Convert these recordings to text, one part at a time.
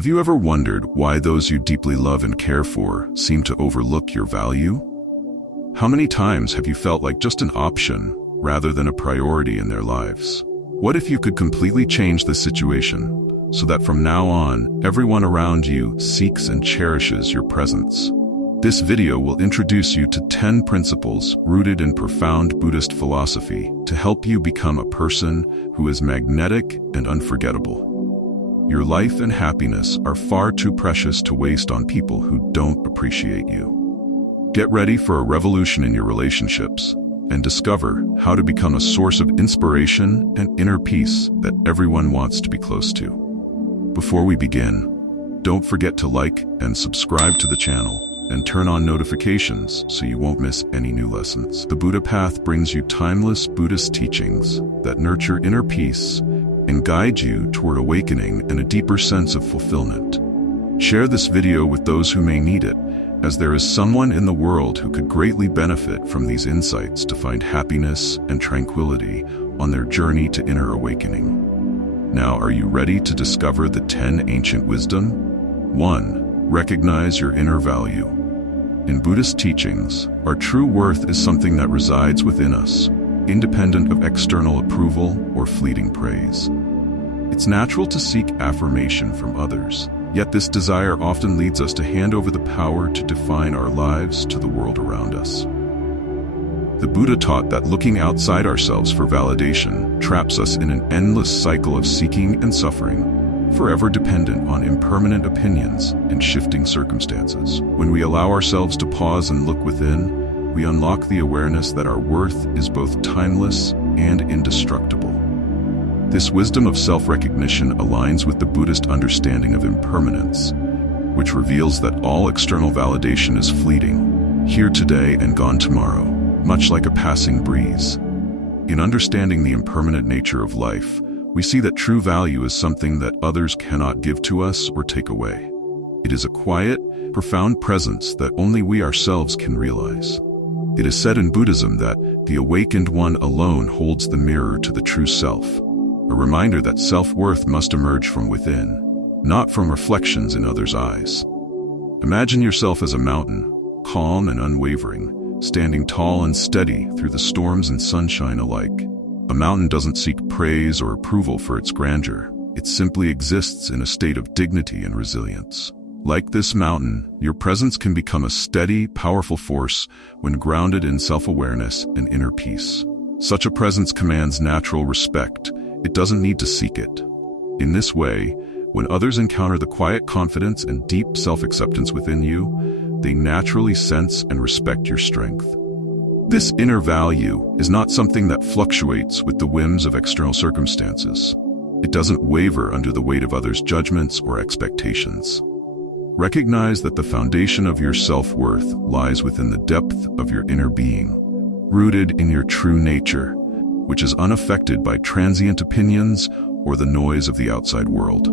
Have you ever wondered why those you deeply love and care for seem to overlook your value? How many times have you felt like just an option rather than a priority in their lives? What if you could completely change the situation so that from now on, everyone around you seeks and cherishes your presence? This video will introduce you to 10 principles rooted in profound Buddhist philosophy to help you become a person who is magnetic and unforgettable. Your life and happiness are far too precious to waste on people who don't appreciate you. Get ready for a revolution in your relationships and discover how to become a source of inspiration and inner peace that everyone wants to be close to. Before we begin, don't forget to like and subscribe to the channel and turn on notifications so you won't miss any new lessons. The Buddha Path brings you timeless Buddhist teachings that nurture inner peace and guide you toward awakening and a deeper sense of fulfillment. Share this video with those who may need it, as there is someone in the world who could greatly benefit from these insights to find happiness and tranquility on their journey to inner awakening. Now, are you ready to discover the 10 ancient wisdom? 1. Recognize your inner value. In Buddhist teachings, our true worth is something that resides within us, independent of external approval or fleeting praise. It's natural to seek affirmation from others, yet this desire often leads us to hand over the power to define our lives to the world around us. The Buddha taught that looking outside ourselves for validation traps us in an endless cycle of seeking and suffering, forever dependent on impermanent opinions and shifting circumstances. When we allow ourselves to pause and look within, we unlock the awareness that our worth is both timeless and indestructible. This wisdom of self-recognition aligns with the Buddhist understanding of impermanence, which reveals that all external validation is fleeting, here today and gone tomorrow, much like a passing breeze. In understanding the impermanent nature of life, we see that true value is something that others cannot give to us or take away. It is a quiet, profound presence that only we ourselves can realize. It is said in Buddhism that the awakened one alone holds the mirror to the true self, a reminder that self-worth must emerge from within, not from reflections in others' eyes. Imagine yourself as a mountain, calm and unwavering, standing tall and steady through the storms and sunshine alike. A mountain doesn't seek praise or approval for its grandeur. It simply exists in a state of dignity and resilience. Like this mountain, your presence can become a steady, powerful force when grounded in self-awareness and inner peace. Such a presence commands natural respect. It doesn't need to seek it. In this way, when others encounter the quiet confidence and deep self-acceptance within you, they naturally sense and respect your strength. This inner value is not something that fluctuates with the whims of external circumstances. It doesn't waver under the weight of others' judgments or expectations. Recognize that the foundation of your self-worth lies within the depth of your inner being, rooted in your true nature, which is unaffected by transient opinions or the noise of the outside world.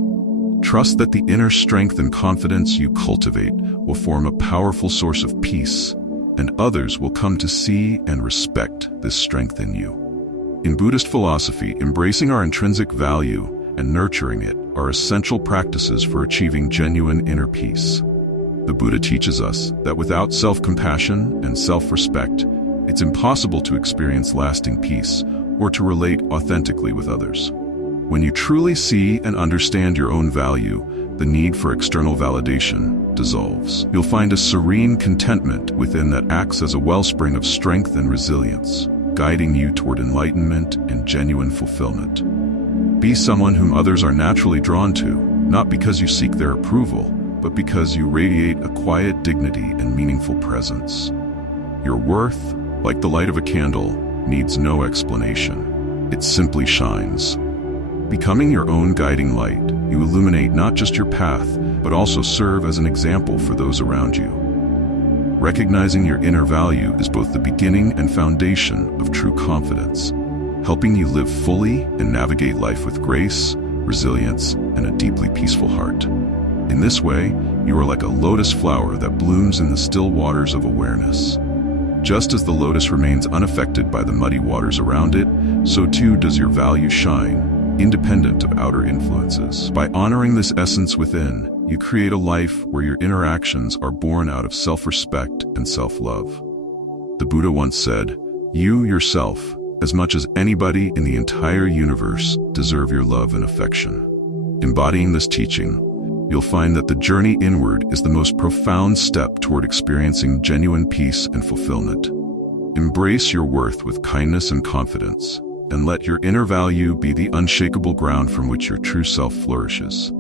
Trust that the inner strength and confidence you cultivate will form a powerful source of peace, and others will come to see and respect this strength in you. In Buddhist philosophy, embracing our intrinsic value and nurturing it are essential practices for achieving genuine inner peace. The Buddha teaches us that without self-compassion and self-respect, it's impossible to experience lasting peace or to relate authentically with others. When you truly see and understand your own value, the need for external validation dissolves. You'll find a serene contentment within that acts as a wellspring of strength and resilience, guiding you toward enlightenment and genuine fulfillment. Be someone whom others are naturally drawn to, not because you seek their approval, but because you radiate a quiet dignity and meaningful presence. Your worth, like the light of a candle, needs no explanation. It simply shines. Becoming your own guiding light, you illuminate not just your path, but also serve as an example for those around you. Recognizing your inner value is both the beginning and foundation of true confidence, helping you live fully and navigate life with grace, resilience, and a deeply peaceful heart. In this way, you are like a lotus flower that blooms in the still waters of awareness. Just as the lotus remains unaffected by the muddy waters around it, so too does your value shine, independent of outer influences. By honoring this essence within, you create a life where your interactions are born out of self-respect and self-love. The Buddha once said, "You yourself, as much as anybody in the entire universe, deserve your love and affection." Embodying this teaching, you'll find that the journey inward is the most profound step toward experiencing genuine peace and fulfillment. Embrace your worth with kindness and confidence, and let your inner value be the unshakable ground from which your true self flourishes.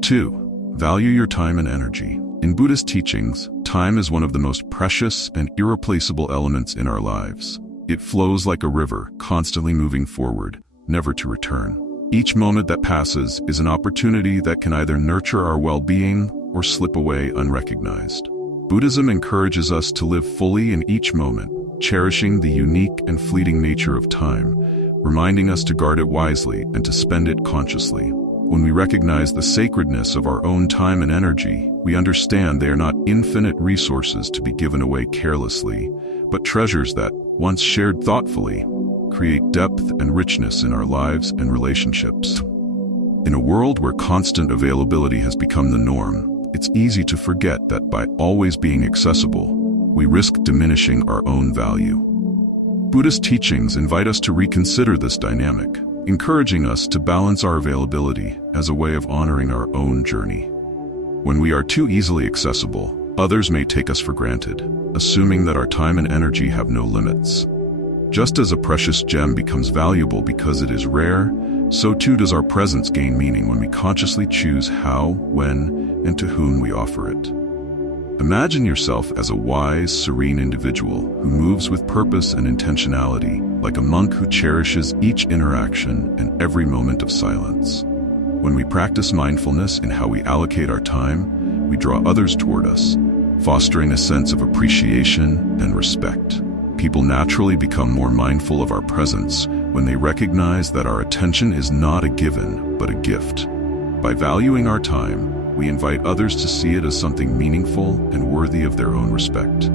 2. Value your time and energy. In Buddhist teachings, time is one of the most precious and irreplaceable elements in our lives. It flows like a river, constantly moving forward, never to return. Each moment that passes is an opportunity that can either nurture our well-being or slip away unrecognized. Buddhism encourages us to live fully in each moment, cherishing the unique and fleeting nature of time, reminding us to guard it wisely and to spend it consciously. When we recognize the sacredness of our own time and energy, we understand they are not infinite resources to be given away carelessly, but treasures that, once shared thoughtfully, create depth and richness in our lives and relationships. In a world where constant availability has become the norm, it's easy to forget that by always being accessible, we risk diminishing our own value. Buddhist teachings invite us to reconsider this dynamic, encouraging us to balance our availability as a way of honoring our own journey. When we are too easily accessible, others may take us for granted, assuming that our time and energy have no limits. Just as a precious gem becomes valuable because it is rare, so too does our presence gain meaning when we consciously choose how, when, and to whom we offer it. Imagine yourself as a wise, serene individual who moves with purpose and intentionality, like a monk who cherishes each interaction and every moment of silence. When we practice mindfulness in how we allocate our time, we draw others toward us, fostering a sense of appreciation and respect. People naturally become more mindful of our presence when they recognize that our attention is not a given, but a gift. By valuing our time, we invite others to see it as something meaningful and worthy of their own respect.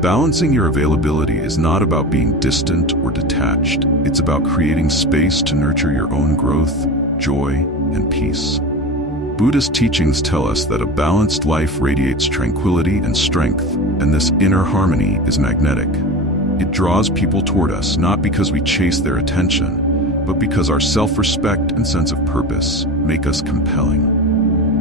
Balancing your availability is not about being distant or detached. It's about creating space to nurture your own growth, joy, and peace. Buddhist teachings tell us that a balanced life radiates tranquility and strength, and this inner harmony is magnetic. It draws people toward us not because we chase their attention, but because our self-respect and sense of purpose make us compelling.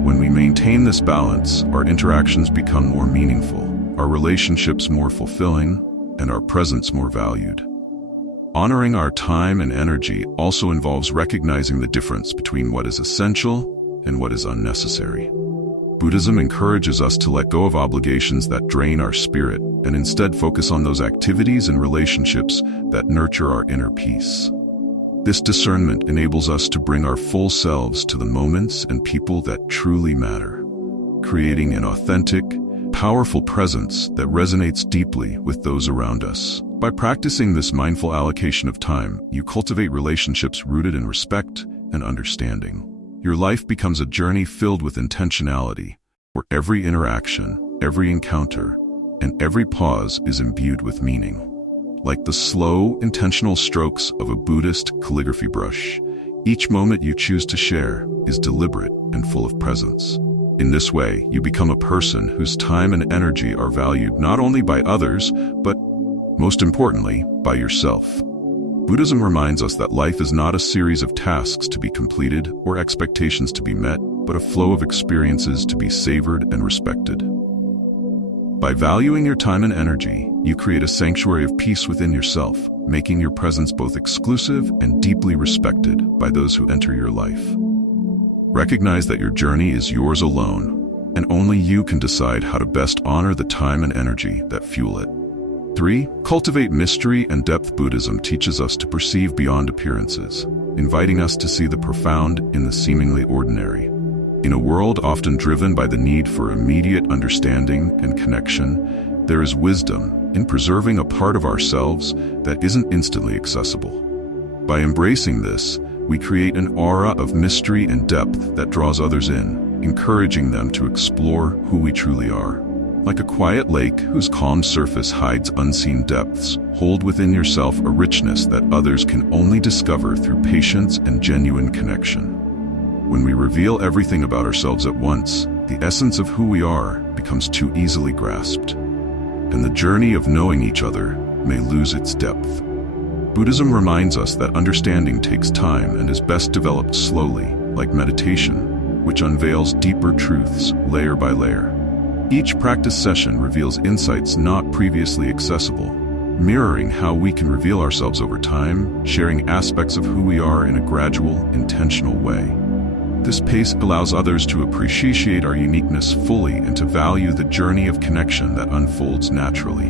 When we maintain this balance, our interactions become more meaningful, our relationships more fulfilling, and our presence more valued. Honoring our time and energy also involves recognizing the difference between what is essential and what is unnecessary. Buddhism encourages us to let go of obligations that drain our spirit and instead focus on those activities and relationships that nurture our inner peace. This discernment enables us to bring our full selves to the moments and people that truly matter, creating an authentic, powerful presence that resonates deeply with those around us. By practicing this mindful allocation of time, you cultivate relationships rooted in respect and understanding. Your life becomes a journey filled with intentionality, where every interaction, every encounter, and every pause is imbued with meaning. Like the slow, intentional strokes of a Buddhist calligraphy brush, each moment you choose to share is deliberate and full of presence. In this way, you become a person whose time and energy are valued not only by others, but, most importantly, by yourself. Buddhism reminds us that life is not a series of tasks to be completed or expectations to be met, but a flow of experiences to be savored and respected. By valuing your time and energy, you create a sanctuary of peace within yourself, making your presence both exclusive and deeply respected by those who enter your life. Recognize that your journey is yours alone, and only you can decide how to best honor the time and energy that fuel it. 3. Cultivate mystery and depth. Buddhism teaches us to perceive beyond appearances, inviting us to see the profound in the seemingly ordinary. In a world often driven by the need for immediate understanding and connection, there is wisdom in preserving a part of ourselves that isn't instantly accessible. By embracing this, we create an aura of mystery and depth that draws others in, encouraging them to explore who we truly are. Like a quiet lake whose calm surface hides unseen depths, hold within yourself a richness that others can only discover through patience and genuine connection. When we reveal everything about ourselves at once, the the essence of who we are becomes too easily grasped, and the journey of knowing each other may lose its depth. Buddhism reminds us that understanding takes time and is best developed slowly, like meditation, which unveils deeper truths layer by layer. Each practice session reveals insights not previously accessible, mirroring how we can reveal ourselves over time, sharing aspects of who we are in a gradual, intentional way. This pace allows others to appreciate our uniqueness fully and to value the journey of connection that unfolds naturally.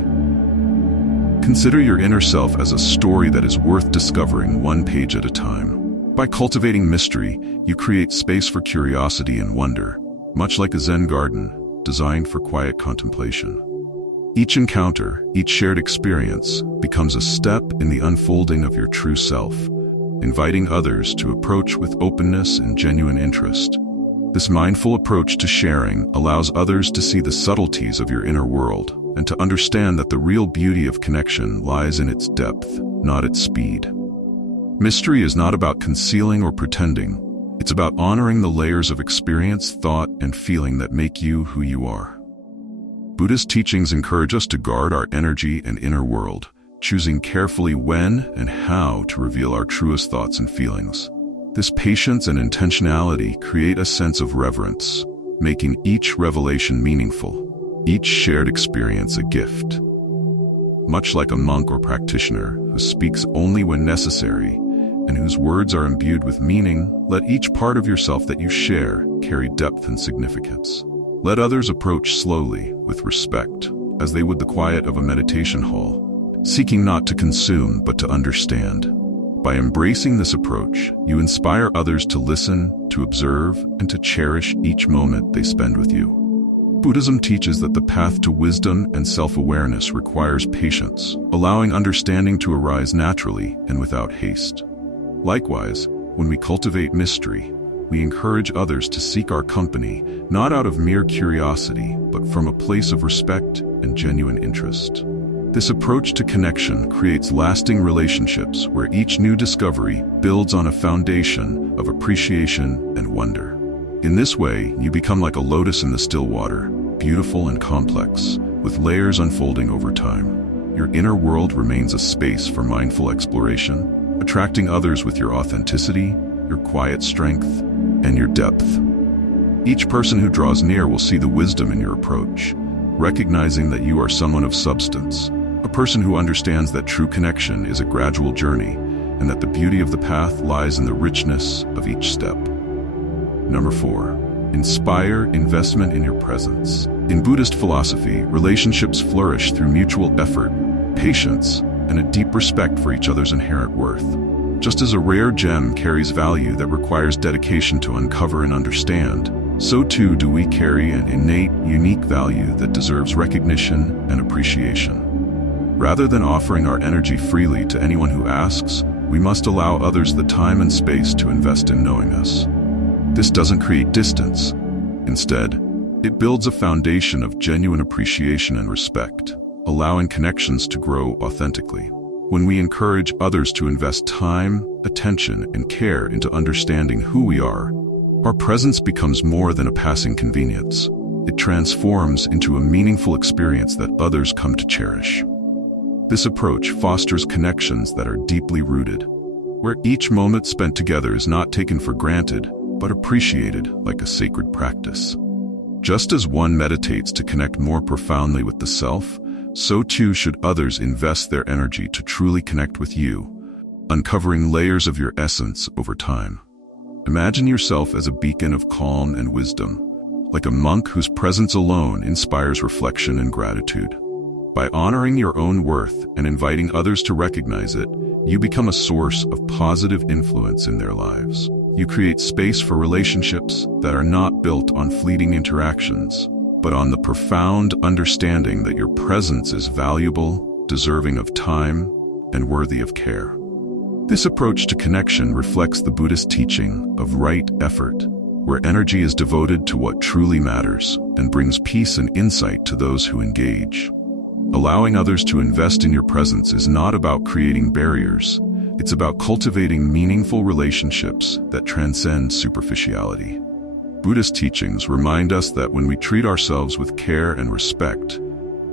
Consider your inner self as a story that is worth discovering one page at a time. By cultivating mystery, you create space for curiosity and wonder, much like a Zen garden designed for quiet contemplation. Each encounter, each shared experience, becomes a step in the unfolding of your true self, inviting others to approach with openness and genuine interest. This mindful approach to sharing allows others to see the subtleties of your inner world and to understand that the real beauty of connection lies in its depth, not its speed. Mystery is not about concealing or pretending. It's about honoring the layers of experience, thought, and feeling that make you who you are. Buddhist teachings encourage us to guard our energy and inner world, choosing carefully when and how to reveal our truest thoughts and feelings. This patience and intentionality create a sense of reverence, making each revelation meaningful, each shared experience a gift. Much like a monk or practitioner who speaks only when necessary and whose words are imbued with meaning, let each part of yourself that you share carry depth and significance. Let others approach slowly, with respect, as they would the quiet of a meditation hall, seeking not to consume but to understand. By embracing this approach, you inspire others to listen, to observe, and to cherish each moment they spend with you. Buddhism teaches that the path to wisdom and self-awareness requires patience, allowing understanding to arise naturally and without haste. Likewise, when we cultivate mystery, we encourage others to seek our company, not out of mere curiosity, but from a place of respect and genuine interest. This approach to connection creates lasting relationships where each new discovery builds on a foundation of appreciation and wonder. In this way, you become like a lotus in the still water, beautiful and complex, with layers unfolding over time. Your inner world remains a space for mindful exploration, attracting others with your authenticity, your quiet strength, and your depth. Each person who draws near will see the wisdom in your approach, recognizing that you are someone of substance, a person who understands that true connection is a gradual journey, and that the beauty of the path lies in the richness of each step. Number 4. Inspire investment in your presence. In Buddhist philosophy, relationships flourish through mutual effort, patience, and a deep respect for each other's inherent worth. Just as a rare gem carries value that requires dedication to uncover and understand, so too do we carry an innate, unique value that deserves recognition and appreciation. Rather than offering our energy freely to anyone who asks, we must allow others the time and space to invest in knowing us. This doesn't create distance. Instead, it builds a foundation of genuine appreciation and respect, allowing connections to grow authentically. When we encourage others to invest time, attention, and care into understanding who we are, our presence becomes more than a passing convenience. It transforms into a meaningful experience that others come to cherish. This approach fosters connections that are deeply rooted, where each moment spent together is not taken for granted, but appreciated like a sacred practice. Just as one meditates to connect more profoundly with the self, so too should others invest their energy to truly connect with you, uncovering layers of your essence over time. Imagine yourself as a beacon of calm and wisdom, like a monk whose presence alone inspires reflection and gratitude. By honoring your own worth and inviting others to recognize it, you become a source of positive influence in their lives. You create space for relationships that are not built on fleeting interactions, but on the profound understanding that your presence is valuable, deserving of time, and worthy of care. This approach to connection reflects the Buddhist teaching of right effort, where energy is devoted to what truly matters and brings peace and insight to those who engage. Allowing others to invest in your presence is not about creating barriers. It's about cultivating meaningful relationships that transcend superficiality. Buddhist teachings remind us that when we treat ourselves with care and respect,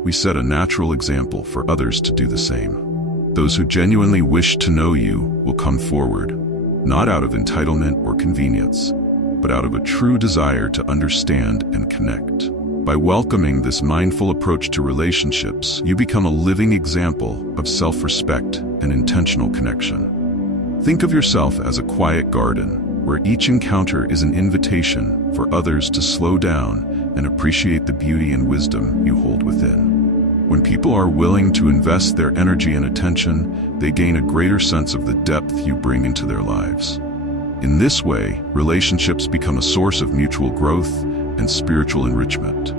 we set a natural example for others to do the same. Those who genuinely wish to know you will come forward, not out of entitlement or convenience, but out of a true desire to understand and connect. By welcoming this mindful approach to relationships, you become a living example of self-respect and intentional connection. Think of yourself as a quiet garden, where each encounter is an invitation for others to slow down and appreciate the beauty and wisdom you hold within. When people are willing to invest their energy and attention, they gain a greater sense of the depth you bring into their lives. In this way, relationships become a source of mutual growth and spiritual enrichment.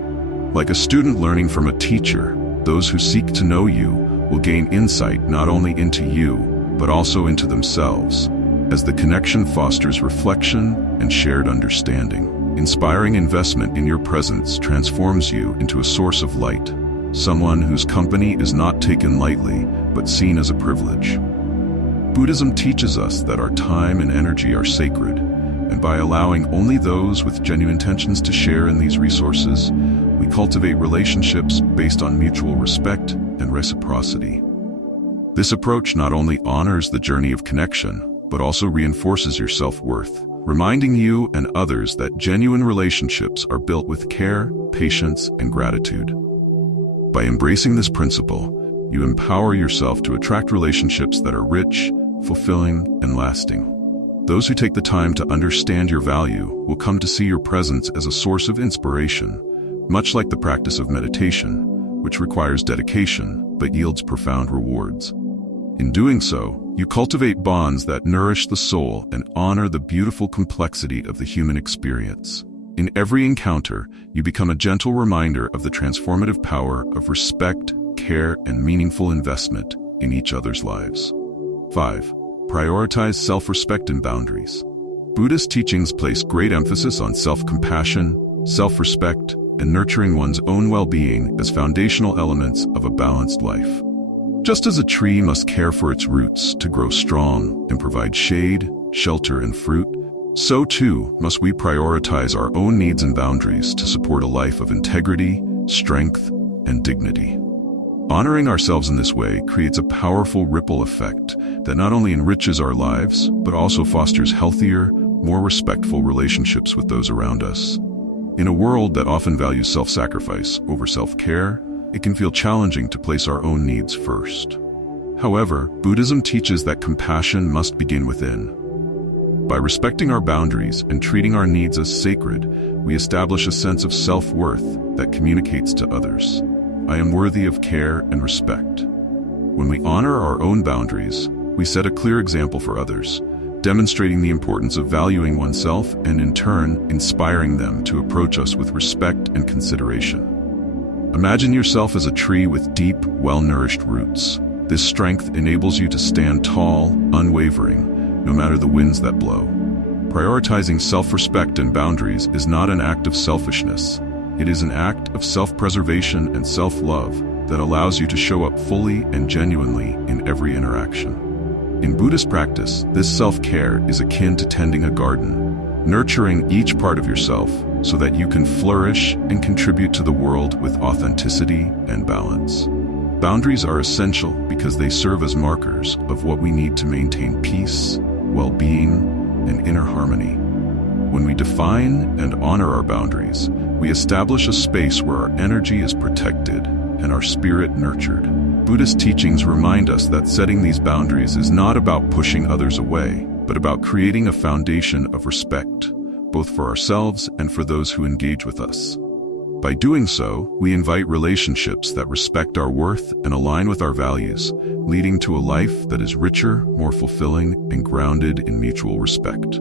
Like a student learning from a teacher, those who seek to know you will gain insight not only into you, but also into themselves, as the connection fosters reflection and shared understanding. Inspiring investment in your presence transforms you into a source of light, someone whose company is not taken lightly, but seen as a privilege. Buddhism teaches us that our time and energy are sacred, and by allowing only those with genuine intentions to share in these resources, we cultivate relationships based on mutual respect and reciprocity. This approach not only honors the journey of connection, but also reinforces your self-worth, reminding you and others that genuine relationships are built with care, patience, and gratitude. By embracing this principle, you empower yourself to attract relationships that are rich, fulfilling, and lasting. Those who take the time to understand your value will come to see your presence as a source of inspiration, much like the practice of meditation, which requires dedication but yields profound rewards. In doing so, you cultivate bonds that nourish the soul and honor the beautiful complexity of the human experience. In every encounter, you become a gentle reminder of the transformative power of respect, care, and meaningful investment in each other's lives. 5. Prioritize self-respect and boundaries. Buddhist teachings place great emphasis on self-compassion, self-respect, and nurturing one's own well-being as foundational elements of a balanced life. Just as a tree must care for its roots to grow strong and provide shade, shelter, and fruit, so too must we prioritize our own needs and boundaries to support a life of integrity, strength, and dignity. Honoring ourselves in this way creates a powerful ripple effect that not only enriches our lives, but also fosters healthier, more respectful relationships with those around us. In a world that often values self-sacrifice over self-care, it can feel challenging to place our own needs first. However, Buddhism teaches that compassion must begin within. By respecting our boundaries and treating our needs as sacred, we establish a sense of self-worth that communicates to others. I am worthy of care and respect. When we honor our own boundaries, we set a clear example for others, demonstrating the importance of valuing oneself and in turn, inspiring them to approach us with respect and consideration. Imagine yourself as a tree with deep, well-nourished roots. This strength enables you to stand tall, unwavering, no matter the winds that blow. Prioritizing self-respect and boundaries is not an act of selfishness. It is an act of self-preservation and self-love that allows you to show up fully and genuinely in every interaction. In Buddhist practice, this self-care is akin to tending a garden, nurturing each part of yourself so that you can flourish and contribute to the world with authenticity and balance. Boundaries are essential because they serve as markers of what we need to maintain peace, well-being, and inner harmony. When we define and honor our boundaries, we establish a space where our energy is protected and our spirit nurtured. Buddhist teachings remind us that setting these boundaries is not about pushing others away, but about creating a foundation of respect, both for ourselves and for those who engage with us. By doing so, we invite relationships that respect our worth and align with our values, leading to a life that is richer, more fulfilling, and grounded in mutual respect.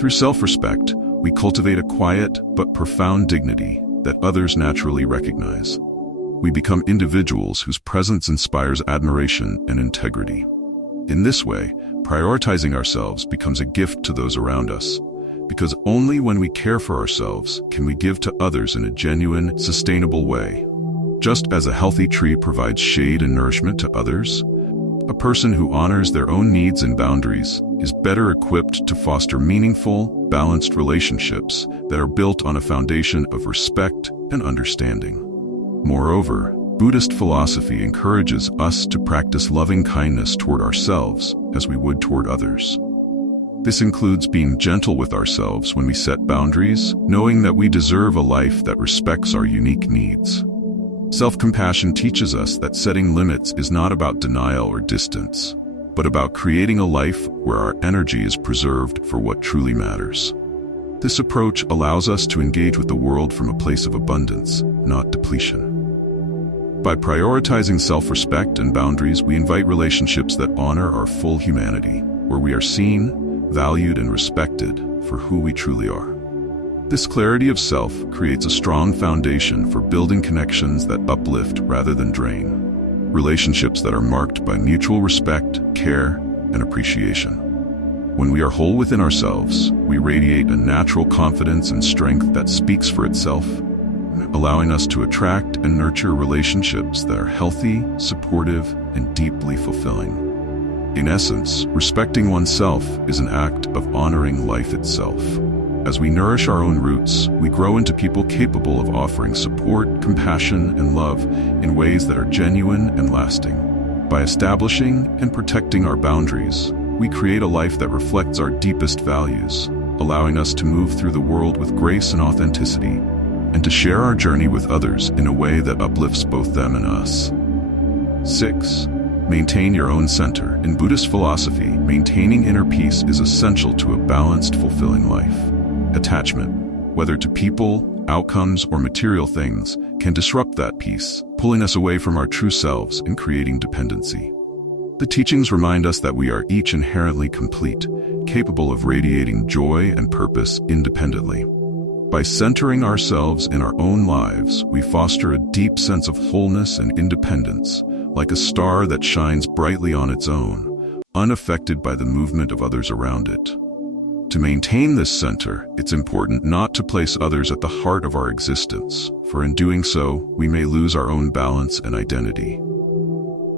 Through self-respect, we cultivate a quiet but profound dignity that others naturally recognize. We become individuals whose presence inspires admiration and integrity. In this way, prioritizing ourselves becomes a gift to those around us, because only when we care for ourselves can we give to others in a genuine, sustainable way. Just as a healthy tree provides shade and nourishment to others, A person who honors their own needs and boundaries is better equipped to foster meaningful, balanced relationships that are built on a foundation of respect and understanding. Moreover, Buddhist philosophy encourages us to practice loving kindness toward ourselves as we would toward others. This includes being gentle with ourselves when we set boundaries, knowing that we deserve a life that respects our unique needs. Self-compassion teaches us that setting limits is not about denial or distance, but about creating a life where our energy is preserved for what truly matters. This approach allows us to engage with the world from a place of abundance, not depletion. By prioritizing self-respect and boundaries, we invite relationships that honor our full humanity, where we are seen, valued, and respected for who we truly are. This clarity of self creates a strong foundation for building connections that uplift rather than drain, relationships that are marked by mutual respect, care, and appreciation. When we are whole within ourselves, we radiate a natural confidence and strength that speaks for itself, allowing us to attract and nurture relationships that are healthy, supportive, and deeply fulfilling. In essence, respecting oneself is an act of honoring life itself. As we nourish our own roots, we grow into people capable of offering support, compassion, and love in ways that are genuine and lasting. By establishing and protecting our boundaries, we create a life that reflects our deepest values, allowing us to move through the world with grace and authenticity, and to share our journey with others in a way that uplifts both them and us. 6. Maintain your own center. In Buddhist philosophy, maintaining inner peace is essential to a balanced, fulfilling life. Attachment, whether to people, outcomes, or material things, can disrupt that peace, pulling us away from our true selves and creating dependency. The teachings remind us that we are each inherently complete, capable of radiating joy and purpose independently. By centering ourselves in our own lives, we foster a deep sense of wholeness and independence, like a star that shines brightly on its own, unaffected by the movement of others around it. To maintain this center, it's important not to place others at the heart of our existence, for in doing so, we may lose our own balance and identity.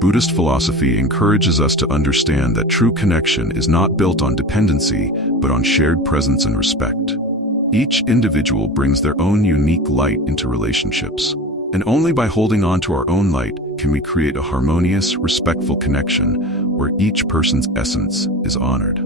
Buddhist philosophy encourages us to understand that true connection is not built on dependency, but on shared presence and respect. Each individual brings their own unique light into relationships, and only by holding on to our own light can we create a harmonious, respectful connection where each person's essence is honored.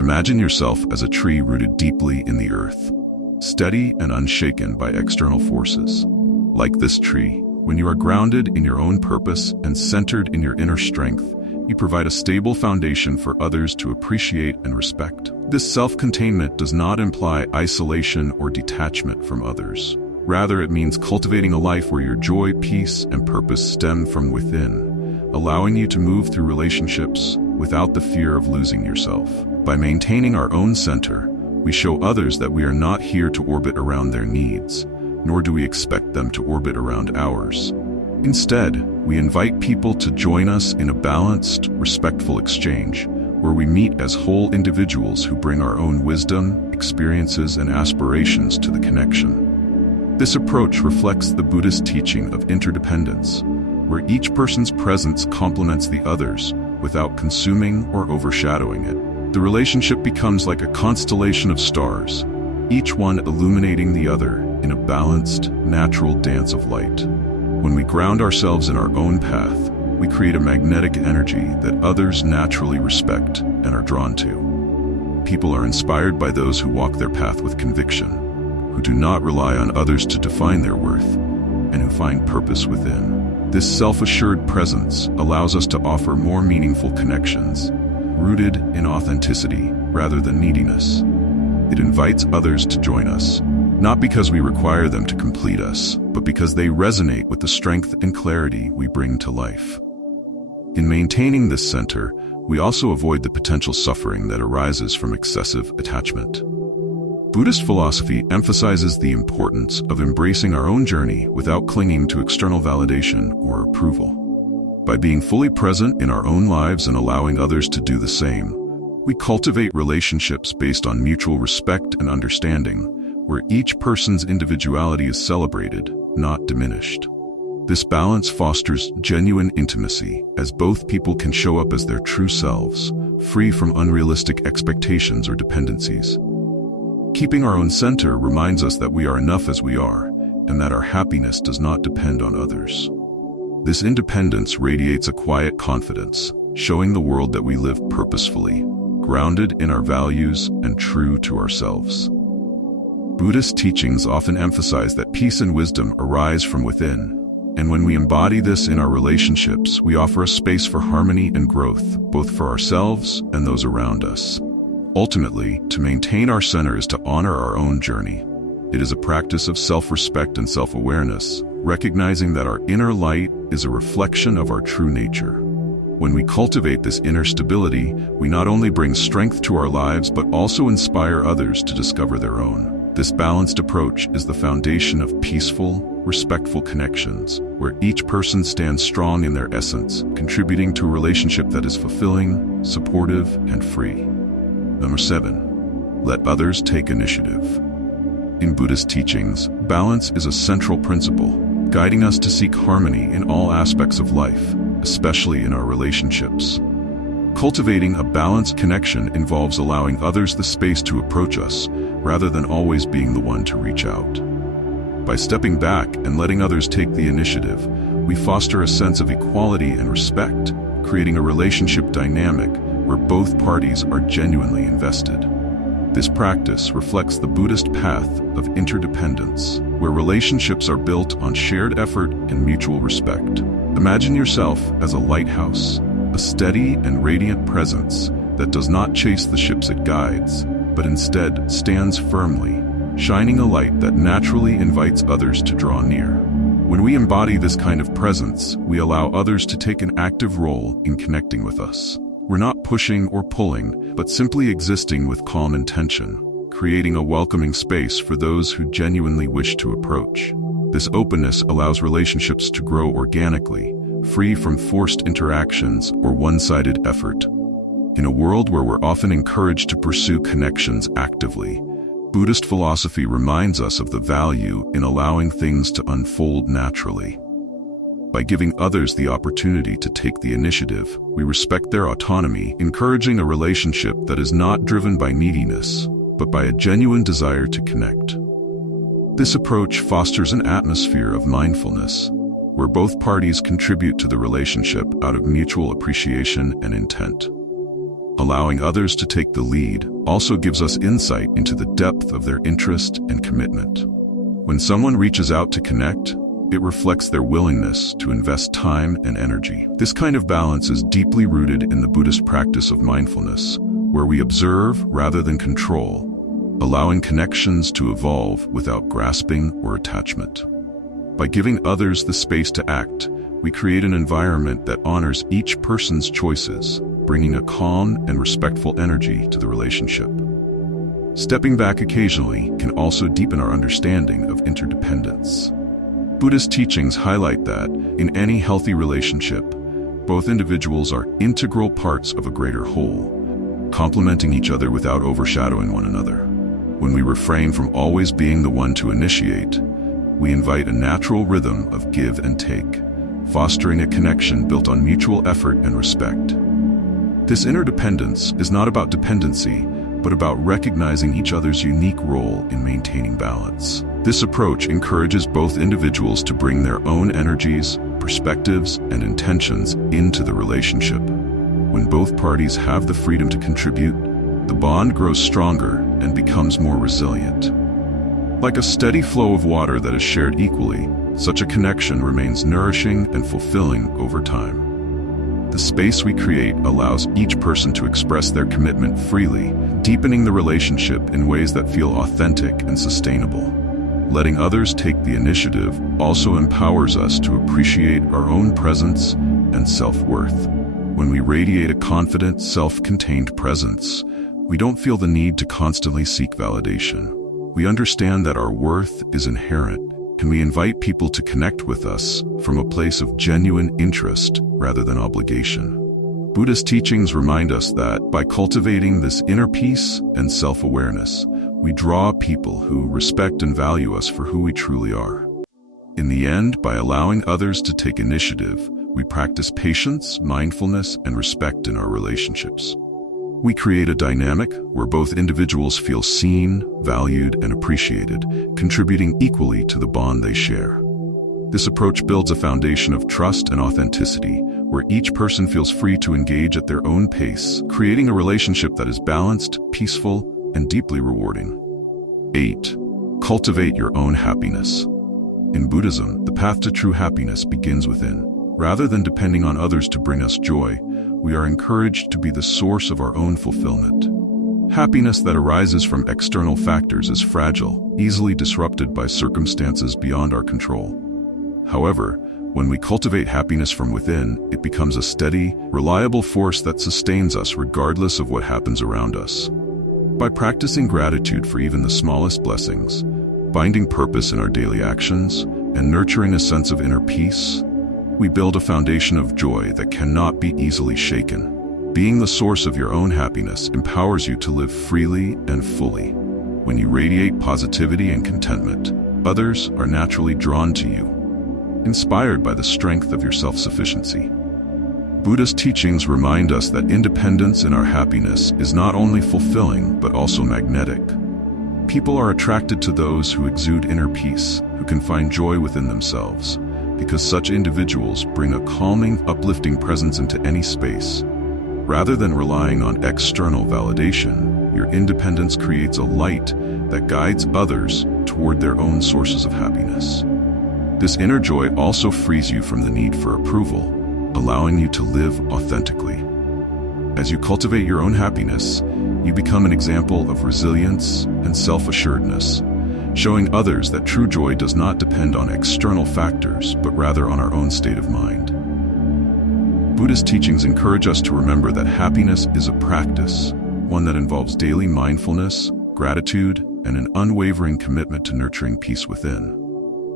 Imagine yourself as a tree rooted deeply in the earth, steady and unshaken by external forces. Like this tree, when you are grounded in your own purpose and centered in your inner strength, you provide a stable foundation for others to appreciate and respect. This self-containment does not imply isolation or detachment from others. Rather, it means cultivating a life where your joy, peace, and purpose stem from within, allowing you to move through relationships without the fear of losing yourself. By maintaining our own center, we show others that we are not here to orbit around their needs, nor do we expect them to orbit around ours. Instead, we invite people to join us in a balanced, respectful exchange, where we meet as whole individuals who bring our own wisdom, experiences, and aspirations to the connection. This approach reflects the Buddhist teaching of interdependence, where each person's presence complements the others without consuming or overshadowing it. The relationship becomes like a constellation of stars, each one illuminating the other in a balanced, natural dance of light. When we ground ourselves in our own path, we create a magnetic energy that others naturally respect and are drawn to. People are inspired by those who walk their path with conviction, who do not rely on others to define their worth, and who find purpose within. This self-assured presence allows us to offer more meaningful connections, rooted in authenticity rather than neediness. It invites others to join us, not because we require them to complete us, but because they resonate with the strength and clarity we bring to life. In maintaining this center, we also avoid the potential suffering that arises from excessive attachment. Buddhist philosophy emphasizes the importance of embracing our own journey without clinging to external validation or approval. By being fully present in our own lives and allowing others to do the same, we cultivate relationships based on mutual respect and understanding, where each person's individuality is celebrated, not diminished. This balance fosters genuine intimacy, as both people can show up as their true selves, free from unrealistic expectations or dependencies. Keeping our own center reminds us that we are enough as we are, and that our happiness does not depend on others. This independence radiates a quiet confidence, showing the world that we live purposefully, grounded in our values and true to ourselves. Buddhist teachings often emphasize that peace and wisdom arise from within, and when we embody this in our relationships, we offer a space for harmony and growth, both for ourselves and those around us. Ultimately, to maintain our center is to honor our own journey. It is a practice of self-respect and self-awareness, recognizing that our inner light is a reflection of our true nature. When we cultivate this inner stability, we not only bring strength to our lives but also inspire others to discover their own. This balanced approach is the foundation of peaceful, respectful connections, where each person stands strong in their essence, contributing to a relationship that is fulfilling, supportive, and free. Number 7. Let others take initiative. In Buddhist teachings, balance is a central principle, guiding us to seek harmony in all aspects of life, especially in our relationships. Cultivating a balanced connection involves allowing others the space to approach us, rather than always being the one to reach out. By stepping back and letting others take the initiative, we foster a sense of equality and respect, creating a relationship dynamic where both parties are genuinely invested. This practice reflects the Buddhist path of interdependence, where relationships are built on shared effort and mutual respect. Imagine yourself as a lighthouse, a steady and radiant presence that does not chase the ships it guides, but instead stands firmly, shining a light that naturally invites others to draw near. When we embody this kind of presence, we allow others to take an active role in connecting with us. We're not pushing or pulling, but simply existing with calm intention, creating a welcoming space for those who genuinely wish to approach. This openness allows relationships to grow organically, free from forced interactions or one-sided effort. In a world where we're often encouraged to pursue connections actively, Buddhist philosophy reminds us of the value in allowing things to unfold naturally. By giving others the opportunity to take the initiative, we respect their autonomy, encouraging a relationship that is not driven by neediness, but by a genuine desire to connect. This approach fosters an atmosphere of mindfulness, where both parties contribute to the relationship out of mutual appreciation and intent. Allowing others to take the lead also gives us insight into the depth of their interest and commitment. When someone reaches out to connect, it reflects their willingness to invest time and energy. This kind of balance is deeply rooted in the Buddhist practice of mindfulness, where we observe rather than control, allowing connections to evolve without grasping or attachment. By giving others the space to act, we create an environment that honors each person's choices, bringing a calm and respectful energy to the relationship. Stepping back occasionally can also deepen our understanding of interdependence. Buddhist teachings highlight that, in any healthy relationship, both individuals are integral parts of a greater whole, complementing each other without overshadowing one another. When we refrain from always being the one to initiate, we invite a natural rhythm of give and take, fostering a connection built on mutual effort and respect. This interdependence is not about dependency, but about recognizing each other's unique role in maintaining balance. This approach encourages both individuals to bring their own energies, perspectives, and intentions into the relationship. When both parties have the freedom to contribute, the bond grows stronger and becomes more resilient. Like a steady flow of water that is shared equally, such a connection remains nourishing and fulfilling over time. The space we create allows each person to express their commitment freely, deepening the relationship in ways that feel authentic and sustainable. Letting others take the initiative also empowers us to appreciate our own presence and self-worth. When we radiate a confident, self-contained presence, we don't feel the need to constantly seek validation. We understand that our worth is inherent, and we invite people to connect with us from a place of genuine interest rather than obligation. Buddhist teachings remind us that by cultivating this inner peace and self-awareness, we draw people who respect and value us for who we truly are. In the end, by allowing others to take initiative, we practice patience, mindfulness, and respect in our relationships. We create a dynamic where both individuals feel seen, valued, and appreciated, contributing equally to the bond they share. This approach builds a foundation of trust and authenticity, where each person feels free to engage at their own pace, creating a relationship that is balanced, peaceful, and deeply rewarding. 8. Cultivate your own happiness. In Buddhism, the path to true happiness begins within. Rather than depending on others to bring us joy, we are encouraged to be the source of our own fulfillment. Happiness that arises from external factors is fragile, easily disrupted by circumstances beyond our control. However, when we cultivate happiness from within, it becomes a steady, reliable force that sustains us regardless of what happens around us. By practicing gratitude for even the smallest blessings, finding purpose in our daily actions, and nurturing a sense of inner peace, we build a foundation of joy that cannot be easily shaken. Being the source of your own happiness empowers you to live freely and fully. When you radiate positivity and contentment, others are naturally drawn to you, inspired by the strength of your self-sufficiency. Buddhist teachings remind us that independence in our happiness is not only fulfilling but also magnetic. People are attracted to those who exude inner peace, who can find joy within themselves, because such individuals bring a calming, uplifting presence into any space. Rather than relying on external validation, your independence creates a light that guides others toward their own sources of happiness. This inner joy also frees you from the need for approval, allowing you to live authentically. As you cultivate your own happiness, you become an example of resilience and self-assuredness, showing others that true joy does not depend on external factors, but rather on our own state of mind. Buddhist teachings encourage us to remember that happiness is a practice, one that involves daily mindfulness, gratitude, and an unwavering commitment to nurturing peace within.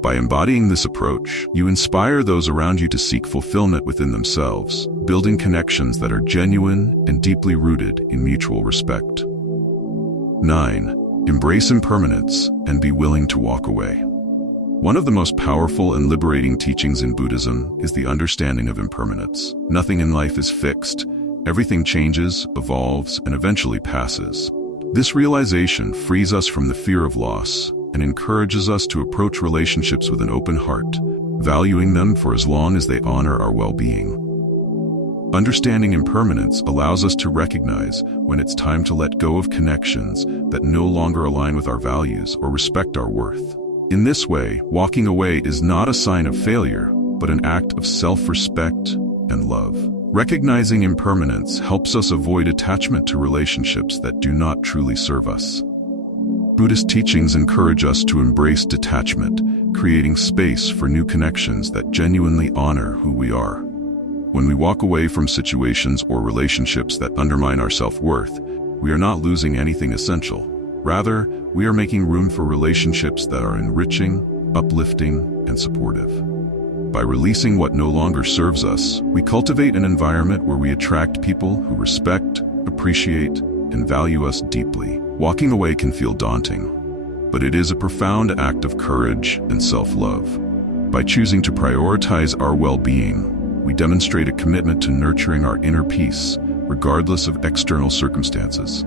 By embodying this approach, you inspire those around you to seek fulfillment within themselves, building connections that are genuine and deeply rooted in mutual respect. 9. Embrace impermanence and be willing to walk away. One of the most powerful and liberating teachings in Buddhism is the understanding of impermanence. Nothing in life is fixed. Everything changes, evolves, and eventually passes. This realization frees us from the fear of loss and encourages us to approach relationships with an open heart, valuing them for as long as they honor our well-being. Understanding impermanence allows us to recognize when it's time to let go of connections that no longer align with our values or respect our worth. In this way, walking away is not a sign of failure, but an act of self-respect and love. Recognizing impermanence helps us avoid attachment to relationships that do not truly serve us. Buddhist teachings encourage us to embrace detachment, creating space for new connections that genuinely honor who we are. When we walk away from situations or relationships that undermine our self-worth, we are not losing anything essential. Rather, we are making room for relationships that are enriching, uplifting, and supportive. By releasing what no longer serves us, we cultivate an environment where we attract people who respect, appreciate, and value us deeply. Walking away can feel daunting, but it is a profound act of courage and self-love. By choosing to prioritize our well-being, we demonstrate a commitment to nurturing our inner peace, regardless of external circumstances.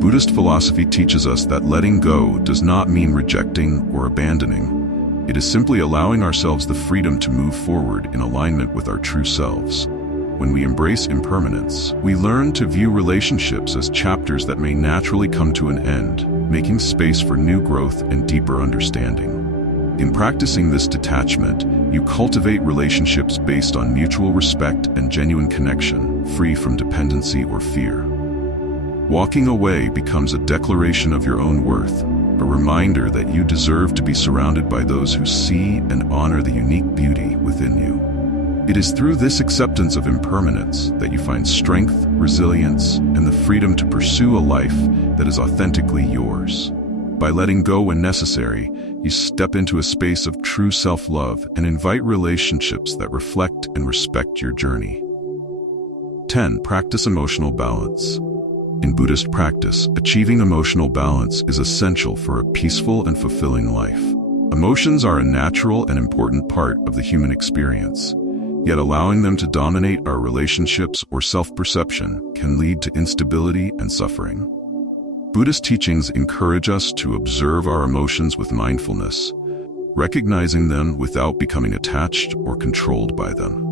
Buddhist philosophy teaches us that letting go does not mean rejecting or abandoning. It is simply allowing ourselves the freedom to move forward in alignment with our true selves. When we embrace impermanence, we learn to view relationships as chapters that may naturally come to an end, making space for new growth and deeper understanding. In practicing this detachment, you cultivate relationships based on mutual respect and genuine connection, free from dependency or fear. Walking away becomes a declaration of your own worth, a reminder that you deserve to be surrounded by those who see and honor the unique beauty within you. It is through this acceptance of impermanence that you find strength, resilience, and the freedom to pursue a life that is authentically yours. By letting go when necessary, you step into a space of true self-love and invite relationships that reflect and respect your journey. 10. Practice emotional balance. In Buddhist practice, achieving emotional balance is essential for a peaceful and fulfilling life. Emotions are a natural and important part of the human experience, yet allowing them to dominate our relationships or self-perception can lead to instability and suffering. Buddhist teachings encourage us to observe our emotions with mindfulness, recognizing them without becoming attached or controlled by them.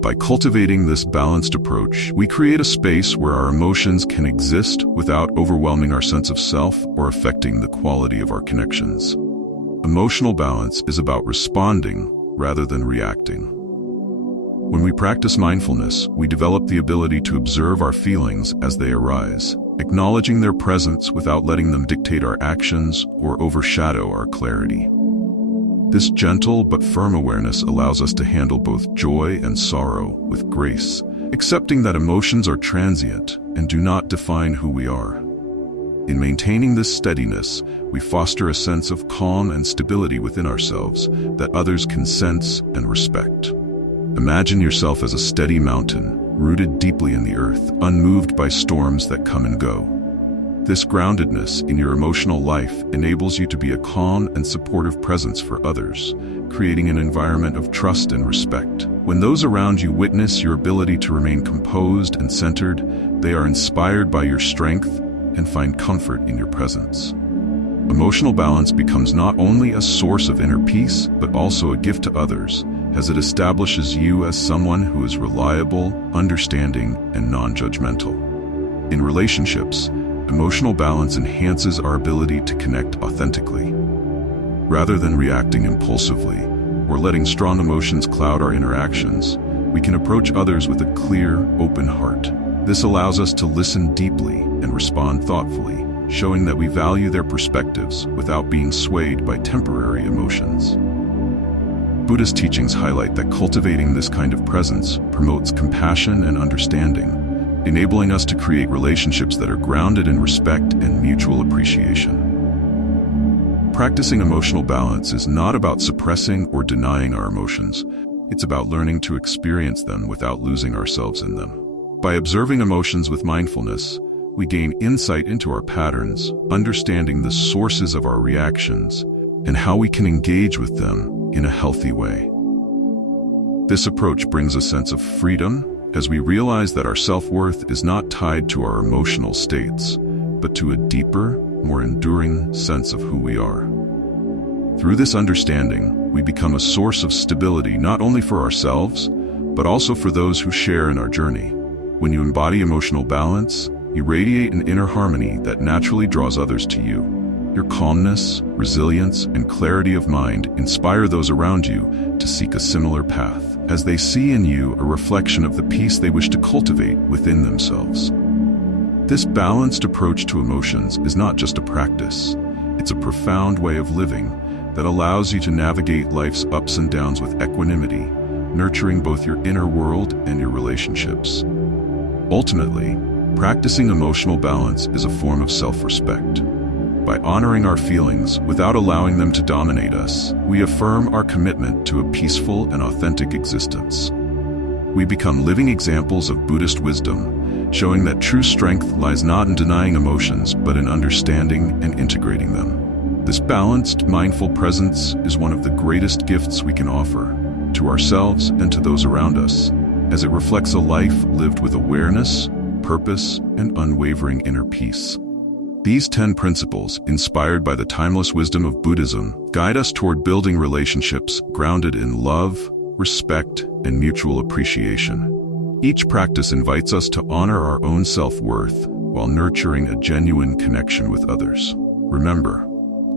By cultivating this balanced approach, we create a space where our emotions can exist without overwhelming our sense of self or affecting the quality of our connections. Emotional balance is about responding rather than reacting. When we practice mindfulness, we develop the ability to observe our feelings as they arise, acknowledging their presence without letting them dictate our actions or overshadow our clarity. This gentle but firm awareness allows us to handle both joy and sorrow with grace, accepting that emotions are transient and do not define who we are. In maintaining this steadiness, we foster a sense of calm and stability within ourselves that others can sense and respect. Imagine yourself as a steady mountain, rooted deeply in the earth, unmoved by storms that come and go. This groundedness in your emotional life enables you to be a calm and supportive presence for others, creating an environment of trust and respect. When those around you witness your ability to remain composed and centered, they are inspired by your strength and find comfort in your presence. Emotional balance becomes not only a source of inner peace, but also a gift to others, as it establishes you as someone who is reliable, understanding, and non-judgmental. In relationships, emotional balance enhances our ability to connect authentically. Rather than reacting impulsively or letting strong emotions cloud our interactions, we can approach others with a clear, open heart. This allows us to listen deeply and respond thoughtfully, showing that we value their perspectives without being swayed by temporary emotions. Buddhist teachings highlight that cultivating this kind of presence promotes compassion and understanding, enabling us to create relationships that are grounded in respect and mutual appreciation. Practicing emotional balance is not about suppressing or denying our emotions. It's about learning to experience them without losing ourselves in them. By observing emotions with mindfulness, we gain insight into our patterns, understanding the sources of our reactions, and how we can engage with them in a healthy way. This approach brings a sense of freedom as we realize that our self-worth is not tied to our emotional states, but to a deeper, more enduring sense of who we are. Through this understanding, we become a source of stability not only for ourselves, but also for those who share in our journey. When you embody emotional balance, you radiate an inner harmony that naturally draws others to you. Your calmness, resilience, and clarity of mind inspire those around you to seek a similar path, as they see in you a reflection of the peace they wish to cultivate within themselves. This balanced approach to emotions is not just a practice, it's a profound way of living that allows you to navigate life's ups and downs with equanimity, nurturing both your inner world and your relationships. Ultimately, practicing emotional balance is a form of self-respect. By honoring our feelings without allowing them to dominate us, we affirm our commitment to a peaceful and authentic existence. We become living examples of Buddhist wisdom, showing that true strength lies not in denying emotions, but in understanding and integrating them. This balanced, mindful presence is one of the greatest gifts we can offer to ourselves and to those around us, as it reflects a life lived with awareness, purpose, and unwavering inner peace. These 10 principles, inspired by the timeless wisdom of Buddhism, guide us toward building relationships grounded in love, respect, and mutual appreciation. Each practice invites us to honor our own self-worth while nurturing a genuine connection with others. Remember,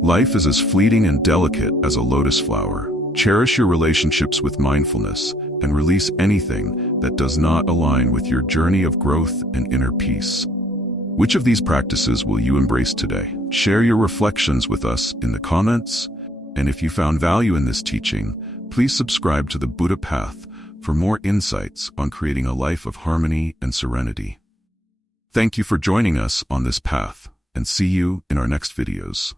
life is as fleeting and delicate as a lotus flower. Cherish your relationships with mindfulness and release anything that does not align with your journey of growth and inner peace. Which of these practices will you embrace today? Share your reflections with us in the comments, and if you found value in this teaching, please subscribe to the Buddha Path for more insights on creating a life of harmony and serenity. Thank you for joining us on this path, and see you in our next videos.